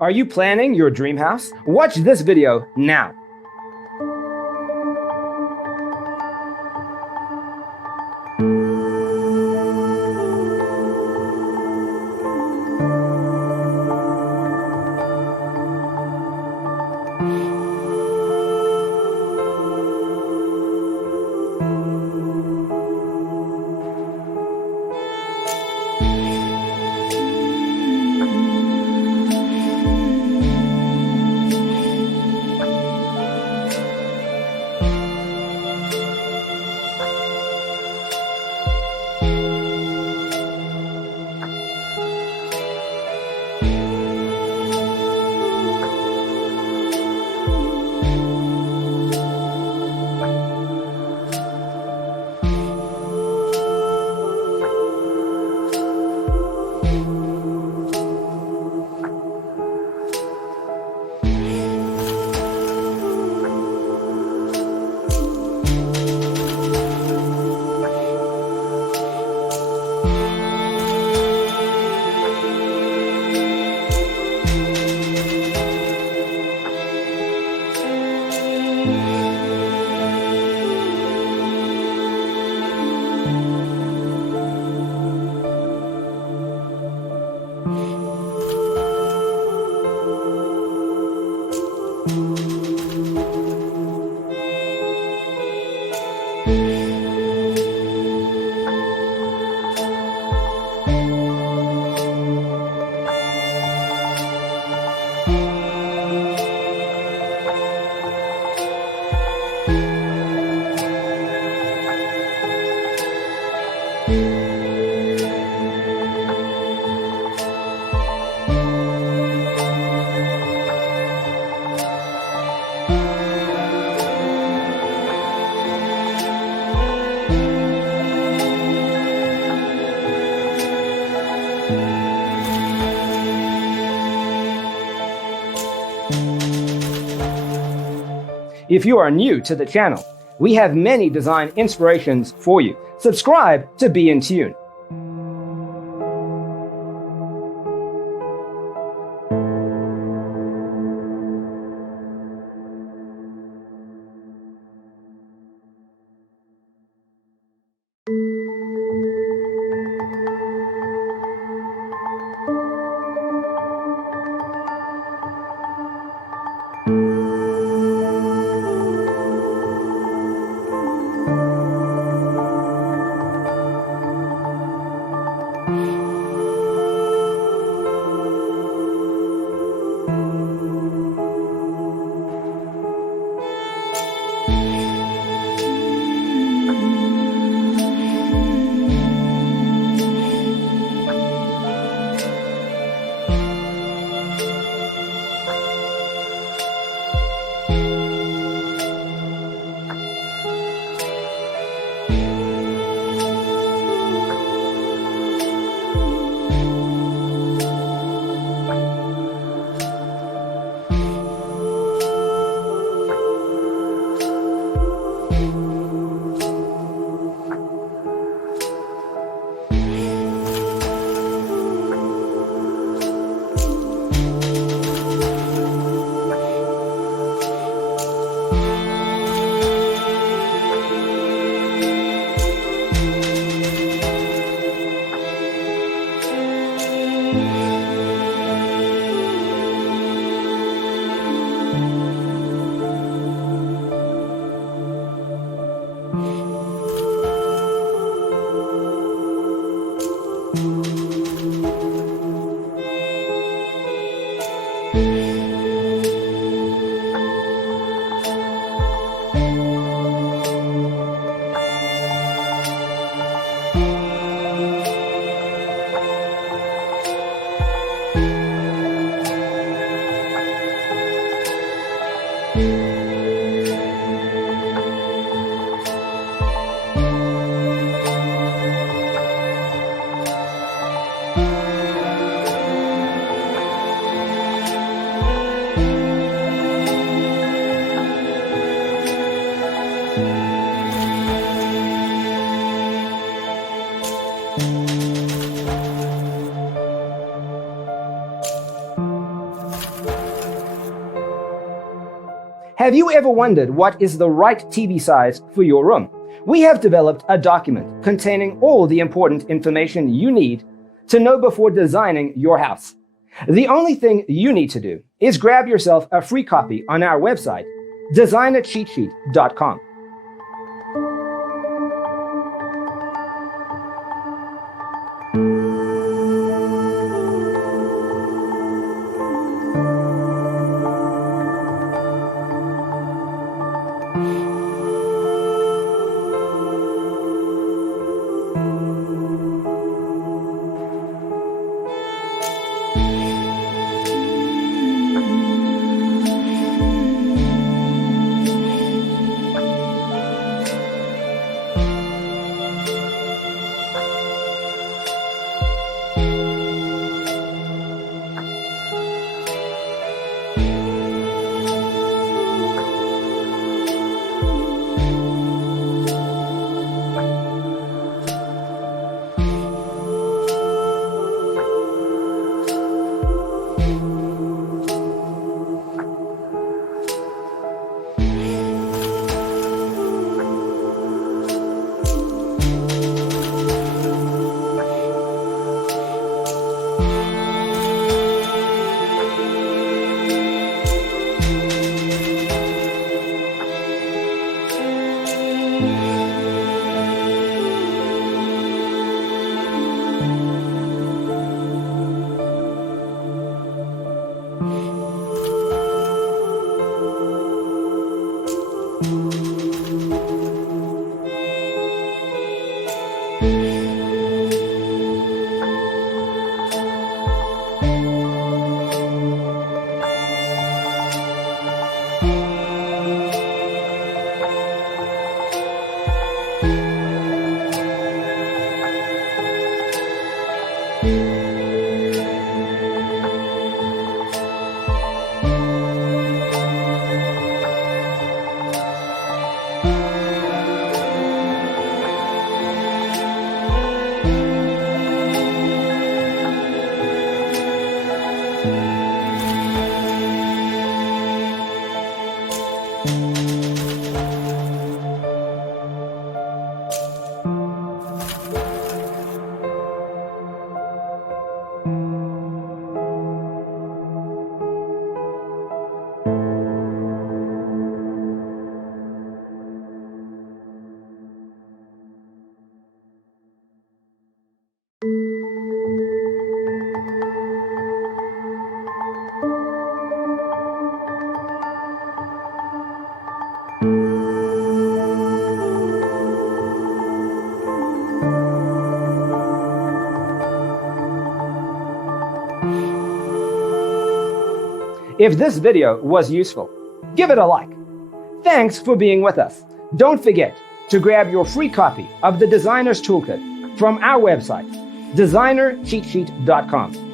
Are you planning your dream house? Watch this video now. If you are new to the channel, we have many design inspirations for you. Subscribe to be in tune. Have you ever wondered what is the right TV size for your room? We have developed a document containing all the important information you need to know before designing your house. The only thing you need to do is grab yourself a free copy on our website, designercheatsheet.com. If this video was useful, give it a like. Thanks for being with us. Don't forget to grab your free copy of the Designer's Toolkit from our website, designercheatsheet.com.